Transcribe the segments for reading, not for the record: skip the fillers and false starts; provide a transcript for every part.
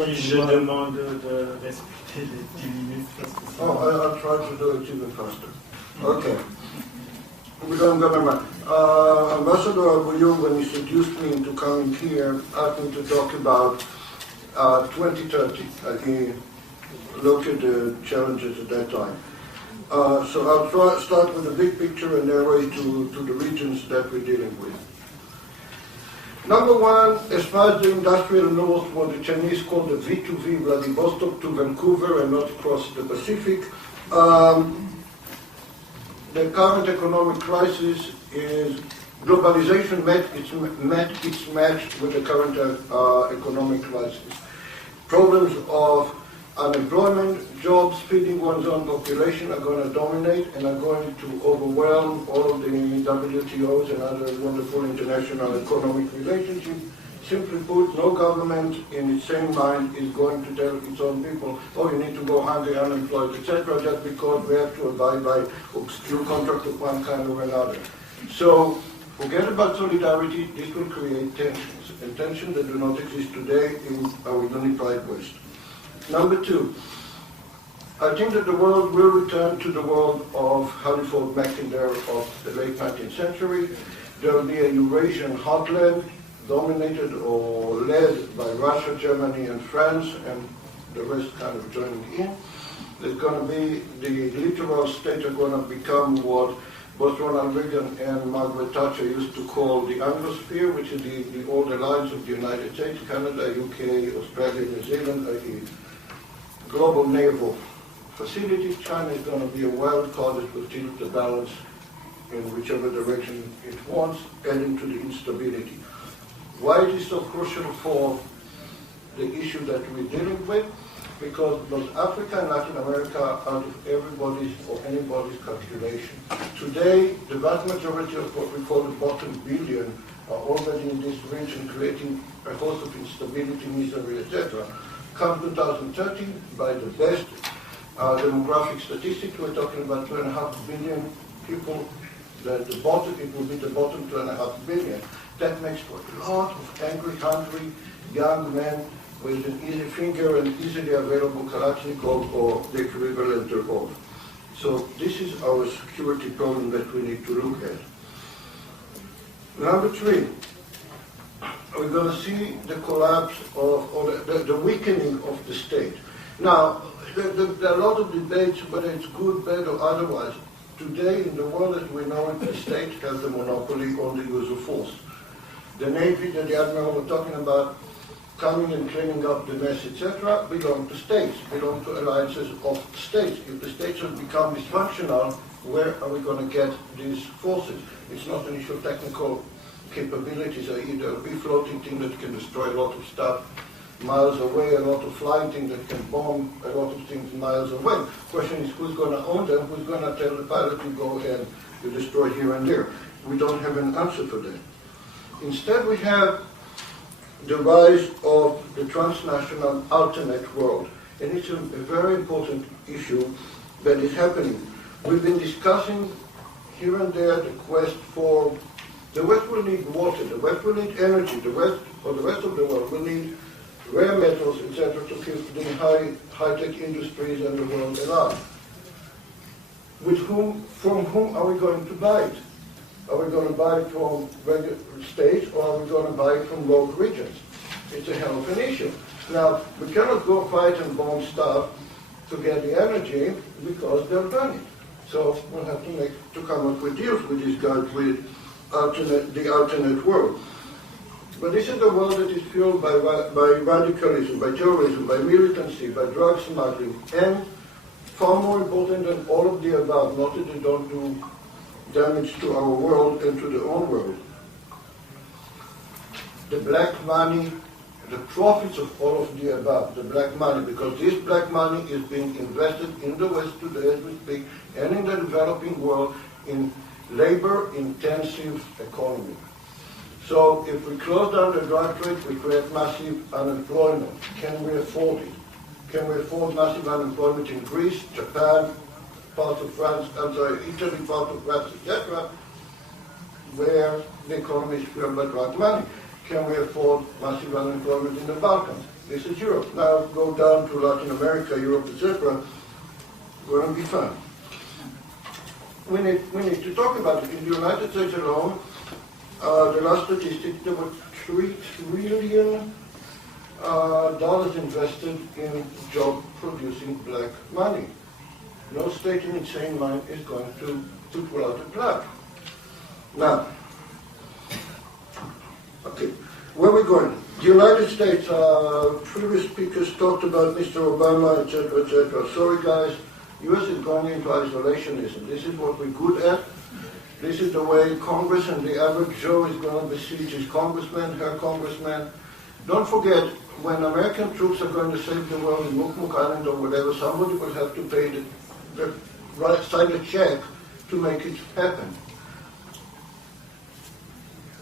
Oui, je demande de respecter les 10 minutes. Oh, I'll try to do it even faster. Okay. We don't government. Ambassador Abuyu, when he seduced me into coming here, asked me to talk about 2030. He looked at the challenges at that time. So I'll start with the big picture and narrow it to the regions that we're dealing with. Number one, as far as the industrial north, what the Chinese call the V2V, Vladivostok to Vancouver and not across the Pacific, the current economic crisis is globalization met its match with the current economic crisis. Problems of unemployment, jobs, feeding one's own population are going to dominate and are going to overwhelm all of the WTOs and other wonderful international economic relationships. Simply put, no government in its sane mind is going to tell its own people, oh, you need to go hungry, unemployed, etc., just because we have to abide by obscure contract of one kind or another. So forget about solidarity. This will create tensions, and tensions that do not exist today in our unified West. Number two, I think that the world will return to the world of Haliford Mackinder of the late 19th century. There will be a Eurasian heartland dominated or led by Russia, Germany, and France, and the rest kind of joining in. There's going to be, the littoral states are going to become what both Ronald Reagan and Margaret Thatcher used to call the Anglosphere, which is the old alliance of the United States, Canada, UK, Australia, New Zealand, a global naval facility. China is going to be a wild card that will tilt the balance in whichever direction it wants, adding to the instability. Why it is so crucial for the issue that we're dealing with? Because both Africa and Latin America are out of everybody's or anybody's calculation. Today, the vast majority of what we call the bottom billion are already in this region, creating a host of instability, misery, etc. Come 2030, by the best demographic statistics, we're talking about 2.5 billion people. The bottom, it will be the bottom 2.5 billion. That makes for a lot of angry, hungry young men with an easy finger and easily available Kalashnikov or the equivalent thereof. So this is our security problem that we need to look at. Number three, we're going to see the collapse of, or the weakening of the state. Now, there are a lot of debates whether it's good, bad, or otherwise. Today, in the world as we know it, the state has the monopoly on the use of force. The Navy that the Admiral was talking about, coming and cleaning up the mess, etc., belong to states, belong to alliances of states. If the states have become dysfunctional, where are we going to get these forces? It's not an issue of technical capabilities, i.e. there will be floating thing that can destroy a lot of stuff miles away, a lot of flying things that can bomb a lot of things miles away. The question is who's going to own them, who's going to tell the pilot to go and to destroy here and there. We don't have an answer for that. Instead, we have the rise of the transnational alternate world. And it's a very important issue that is happening. We've been discussing here and there the quest for, the West will need water, the West will need energy, the West, or the rest of the world will need rare metals, etc., to keep the high-tech industries and the world alive. From whom are we going to buy it? Are we going to buy it from regular states, or are we going to buy it from rogue regions? It's a hell of an issue. Now, we cannot go fight and bomb stuff to get the energy because they've done it. So we'll have to come up with deals with these guys with the alternate world. But this is the world that is fueled by radicalism, by terrorism, by militancy, by drug smuggling, and far more important than all of the above, not that they don't do damage to our world and to their own world. The black money, the profits of all of the above, the black money, because this black money is being invested in the West today as we speak, and in the developing world in labor-intensive economy. So if we close down the drug trade, we create massive unemployment. Can we afford it? Can we afford massive unemployment in Greece, Japan, parts of France, Italy, part of France, etc., where the economy is fueled by drug money? Can we afford massive unemployment in the Balkans? This is Europe. Now go down to Latin America, Europe, etc. We're going to be fine. We need to talk about it. In the United States alone, the last statistic, there were $3 trillion invested in job-producing black money. No state in its sane mind is going to pull out the plug. Now, okay, where are we going? The United States, previous speakers talked about Mr. Obama, etc., etc. Sorry, guys, U.S. is going into isolationism. This is what we're good at. This is the way Congress and the average Joe is going to besiege his congressman, her congressman. Don't forget, when American troops are going to save the world in Mukmuk Island or whatever, somebody will have to pay sign a check to make it happen.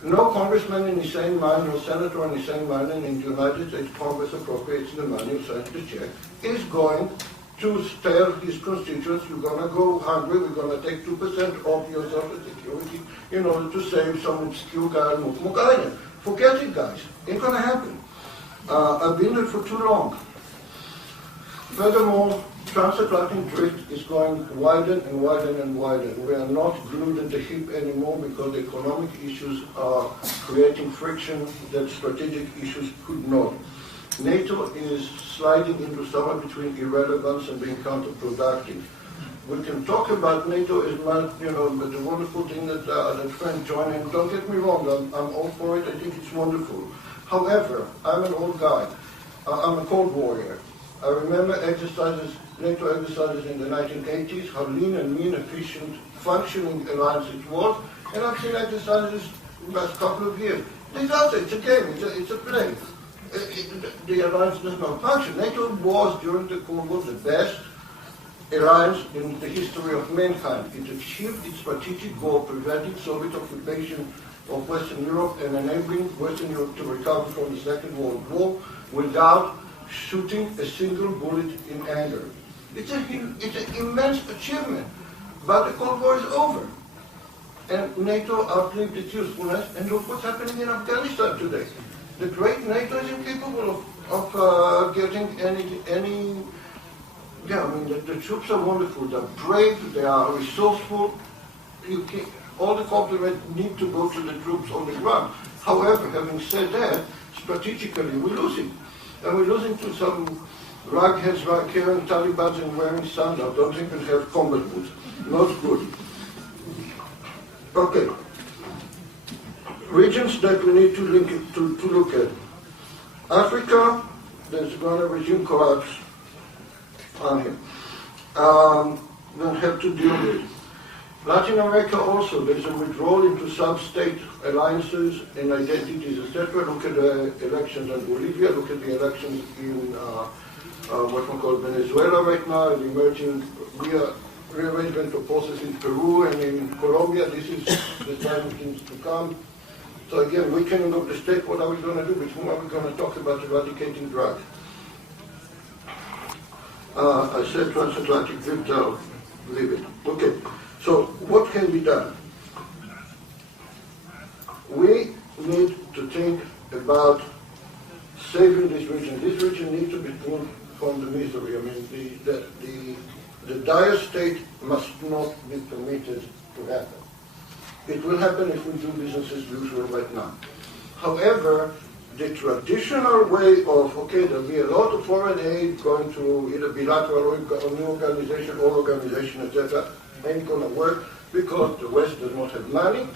No congressman in his sane mind, no senator in his sane mind, and in the United States Congress appropriates the money and signs the check, is going to tell his constituents, you're going to go hungry, we're going to take 2% off your social security in order to save some obscure guy in Mukmuk Island. Forget it, guys. Ain't going to happen. I've been there for too long. Furthermore, transatlantic drift is going wider and wider and wider. We are not glued at the hip anymore because the economic issues are creating friction that strategic issues could not. NATO is sliding into somewhere between irrelevance and being counterproductive. We can talk about NATO as much, but the wonderful thing that friend joined in, don't get me wrong, I'm all for it, I think it's wonderful. However, I'm an old guy. I'm a Cold Warrior. I remember NATO exercises in the 1980s, how lean and mean, efficient, functioning alliance it was, and I've seen exercises in the last couple of years. It's a game, it's a play. The alliance does not function. NATO was, during the Cold War, the best alliance in the history of mankind. It achieved its strategic goal, preventing Soviet occupation of Western Europe and enabling Western Europe to recover from the Second World War without shooting a single bullet in anger. It's an immense achievement, but the Cold War is over. And NATO outlived its usefulness, and look what's happening in Afghanistan today. The great NATO is incapable of getting any. Yeah, I mean, the troops are wonderful. They're brave. They are resourceful. All the compliments need to go to the troops on the ground. However, having said that, strategically we're losing, and we're losing to some ragheads carrying Taliban and wearing sandals. Don't even have combat boots. Not good. Okay. Regions that we need to look at. Africa, there's going to resume collapse on him. We'll have to deal with it. Latin America also, there's a withdrawal into sub-state alliances and identities, etc. Look at the elections in Bolivia, look at the elections in what we call Venezuela right now, the emerging rearrangement of forces in Peru and in Colombia. This is the time of things to come. So again, weakening of the state, what are we going to do? Which one are we going to talk about eradicating drugs? I said transatlantic drift, I'll leave it. Okay, so what can be done? We need to think about saving this region. This region needs to be pulled from the misery. I mean, the dire state must not be permitted to happen. It will happen if we do business as usual right now. However, the traditional way of, okay, there'll be a lot of foreign aid going to either bilateral or new organization, or organization, etc., ain't going to work because the West does not have money,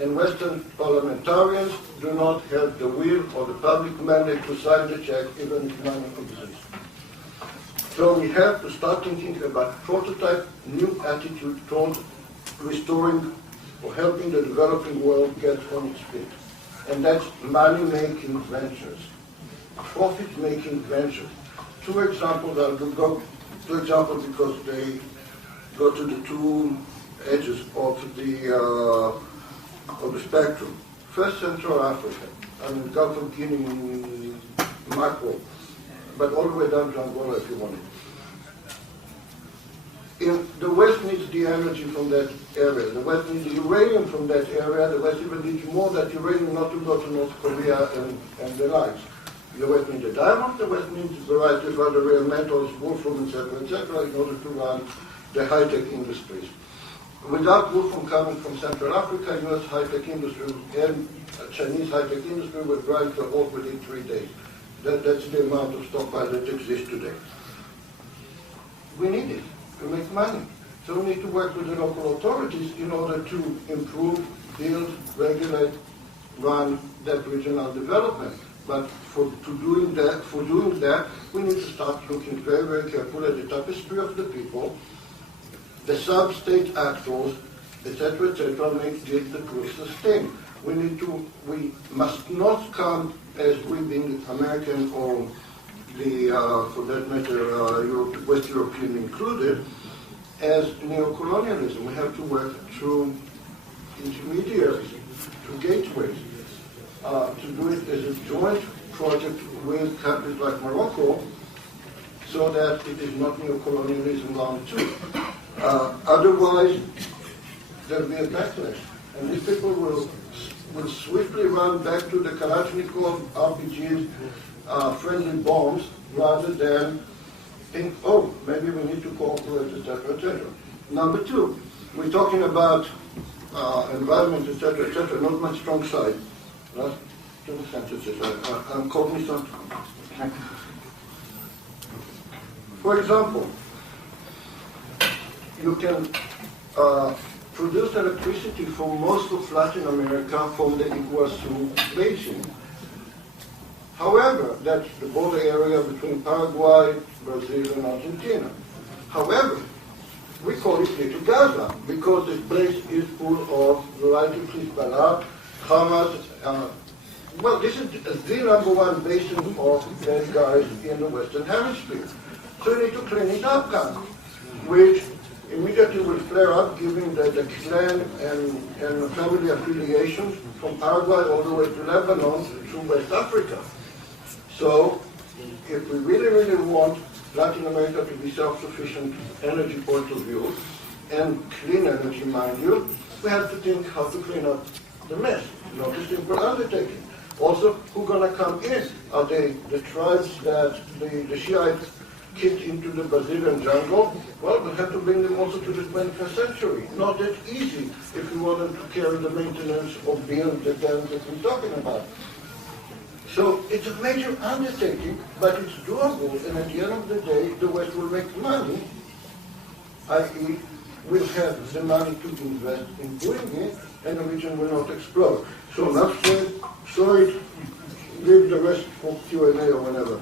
and Western parliamentarians do not have the will or the public mandate to sign the check, even if money exists. So we have to start thinking about prototype, new attitude towards restoring or helping the developing world get on its feet. And that's money-making ventures, profit-making ventures. Two examples, I'll go two examples because they go to the two edges of the spectrum. First, Central Africa, I mean Gulf of Guinea macro, but all the way down to Angola if you want it. The West needs the energy from that area. The West needs the uranium from that area. The West even needs more of that uranium not to go to North Korea and the likes. The West needs a diamond, the West needs varieties of other rare metals, wolfram, etc., in order to run the high-tech industries. Without wolfram coming from Central Africa, U.S. high-tech industry and Chinese high-tech industry would grind the halt within 3 days. That's the amount of stockpile that exists today. We need it to make money. So we need to work with the local authorities in order to improve, build, regulate, run that regional development. But for doing that, we need to start looking very, very carefully at the tapestry of the people, the sub-state actors, etc., make this the truth sustained. We must not come as we being American or the, for that matter, West European included, as neocolonialism. We have to work through intermediaries, through gateways, to do it as a joint project with countries like Morocco, so that it is not neocolonialism round two. Otherwise, there will be a backlash, and these people will swiftly run back to the Kalashnikov, RPGs, friendly bombs, rather than think, oh, maybe we need to cooperate, etc., etc. Number two, we're talking about environment, etc., not my strong side. Last 2 sentences, I'm cognizant. For example, you can produce electricity for most of Latin America from the Iguazu Basin. However, that's the border area between Paraguay, Brazil, and Argentina. However, we call it Little Gaza because this place is full of variety of Hezbollah, Hamas. Well, this is the number one basin of bad guys in the Western Hemisphere. So you need to clean it up, which immediately will flare up, given the clan and family affiliations from Paraguay all the way to Lebanon through West Africa. So, if we really, really want Latin America to be self-sufficient energy point of view, and clean energy, mind you, we have to think how to clean up the mess. Not a simple undertaking. Also, who's going to come in? Are they the tribes that the Shiites kicked into the Brazilian jungle? Well, we'll have to bring them also to the 21st century. Not that easy if we want them to carry the maintenance or build the dams that we're talking about. So it's a major undertaking, but it's doable, and at the end of the day, the West will make money, i.e., we'll have the money to invest in doing it, and the region will not explode. So enough said. Sorry, leave the rest for Q&A or whenever.